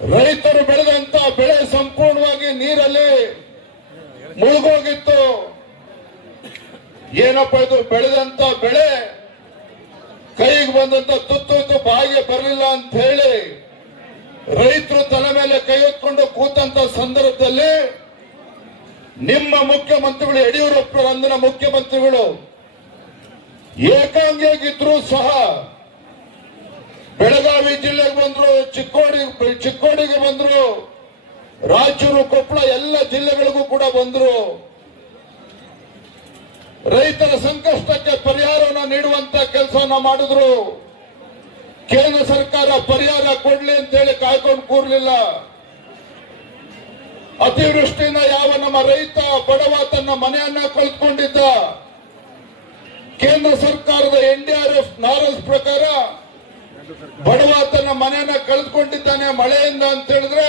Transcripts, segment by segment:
ರೈತರು ಬೆಳೆದಂತ ಬೆಳೆ ಸಂಪೂರ್ಣವಾಗಿ ನೀರಲ್ಲಿ ಮುಳುಗೋಗಿತ್ತು. ಏನಪ್ಪ ಇದು ಬೆಳೆದಂತ ಬೆಳೆ? ಕೈಗೆ ಬಂದಂತ ತುತ್ತು ಬಾಯಿಗೆ ಬರಲಿಲ್ಲ ಅಂತ ಹೇಳಿ ರೈತರು ತಲೆ ಮೇಲೆ ಕೈ ಹೊತ್ಕೊಂಡು ಕೂತಂತ ಸಂದರ್ಭದಲ್ಲಿ ನಿಮ್ಮ ಮುಖ್ಯಮಂತ್ರಿಗಳು ಯಡಿಯೂರಪ್ಪ ಅಂದಿನ ಮುಖ್ಯಮಂತ್ರಿಗಳು ಏಕಾಂಗಿಯಾಗಿದ್ರು ಸಹ ಬೆಳಗಾವಿ ಜಿಲ್ಲೆಗೆ ಬಂದ್ರು, ಚಿಕ್ಕೋಡಿ ರಾಯಚೂರು ಕೊಪ್ಪಳ ಎಲ್ಲ ಜಿಲ್ಲೆಗಳಿಗೂ ಕೂಡ ಬಂದ್ರು. ರೈತರ ಸಂಕಷ್ಟಕ್ಕೆ ಪರಿಹಾರವನ್ನು ನೀಡುವಂತ ಕೆಲಸವನ್ನ ಮಾಡಿದ್ರು. ಕೇಂದ್ರ ಸರ್ಕಾರ ಪರಿಹಾರ ಕೊಡ್ಲಿ ಅಂತ ಹೇಳಿ ಕಾಯ್ಕೊಂಡು ಕೂರ್ಲಿಲ್ಲ. ಅತಿವೃಷ್ಟಿಯಿಂದ ಯಾವ ನಮ್ಮ ರೈತ ಬಡವ ತನ್ನ ಮನೆಯನ್ನ ಕಲ್ತ್ಕೊಂಡಿದ್ದ ಕೇಂದ್ರ ಸರ್ಕಾರದ N D R F norms ಪ್ರಕಾರ ಬಡವ ತನ್ನ ಮನೆಯನ್ನ ಕಳೆದುಕೊಂಡಿದ್ದಾನೆ ಮಳೆಯಿಂದ ಅಂತ ಹೇಳಿದ್ರೆ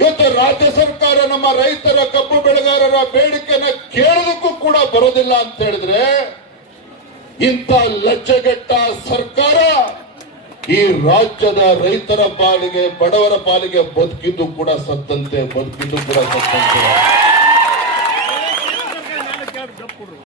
ಇವತ್ತು ರಾಜ್ಯ ಸರ್ಕಾರ ನಮ್ಮ ರೈತರ ಕಬ್ಬು ಬೆಳೆಗಾರರ ಬೇಡಿಕೆನ ಕೇಳೋದಕ್ಕೂ ಕೂಡ ಬರೋದಿಲ್ಲ ಅಂತ ಹೇಳಿದ್ರೆ ಇಂಥ ಲಜ್ಜೆಗೆಟ್ಟ ಸರ್ಕಾರ ಈ ರಾಜ್ಯದ ರೈತರ ಪಾಲಿಗೆ ಬಡವರ ಪಾಲಿಗೆ ಬದುಕಿದ್ದು ಕೂಡ ಸತ್ತಂತೆ, ಬದುಕಿದ್ದು ಕೂಡ ಸತ್ತಂತೆ.